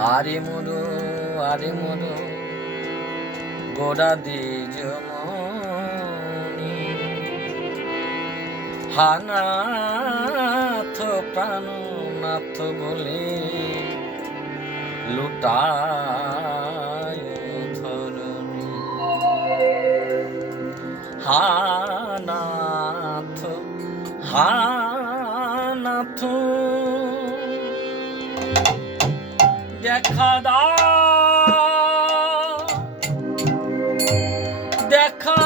আরে মরু গোড়া দিজমনি হানাথ প্রাণনাথ বলে লুটায় ধরণী হানাথ দেখা দেখা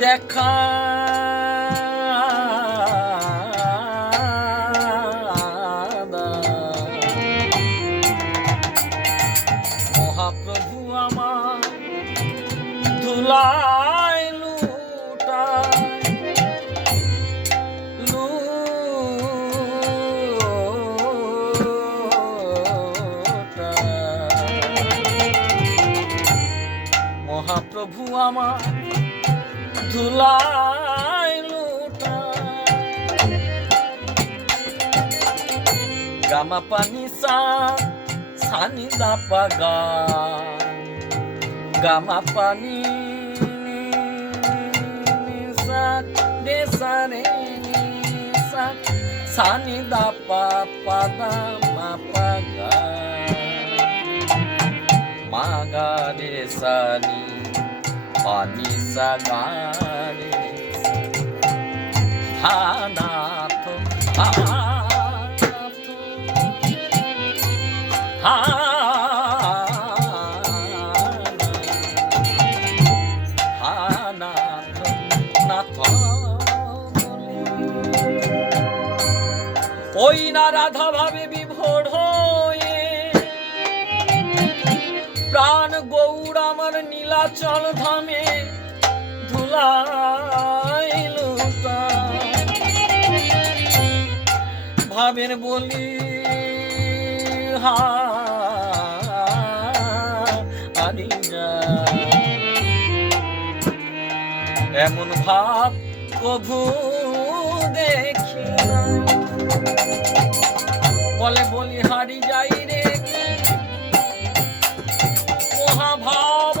দেখা মহাপ্রভু আমার ধুলাই মহাপ্রভু আমার ধুলাই লুটা গামা পানি সানি দা পাগা গামা পানি দে সারে সানি দা পা দা মা পাগা মাগা রে সানি পানি সাগারে হানাথ ওই না রাধা ভাবে বিভোর হয়ে প্রাণ গৌর আমার নীলাচল ধামে ধুলাইল ভাবের বলি হারি এমন ভাব কভু দেখি বলে বলি হারি যাই রে মহাভাব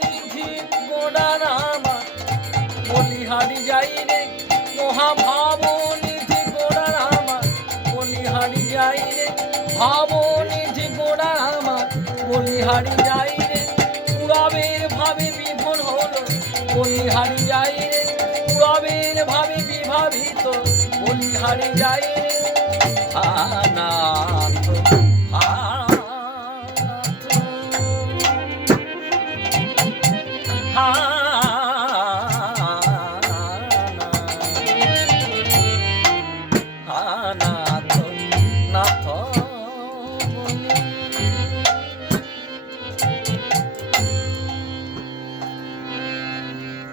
নিধি গোড়ার আমার বলিহারি যাই রে মহাভাব নিধি গোড়ার আমার বলিহারি যাই রে ভাব নিধি গোড়ার আমার বলিহারি যাই রে পুরাবের ভাবে বিভোর হলো বলিহারি যাই রে পুরাবের ভাবে বিভাবিত বলিহারি যাই রে হানাথ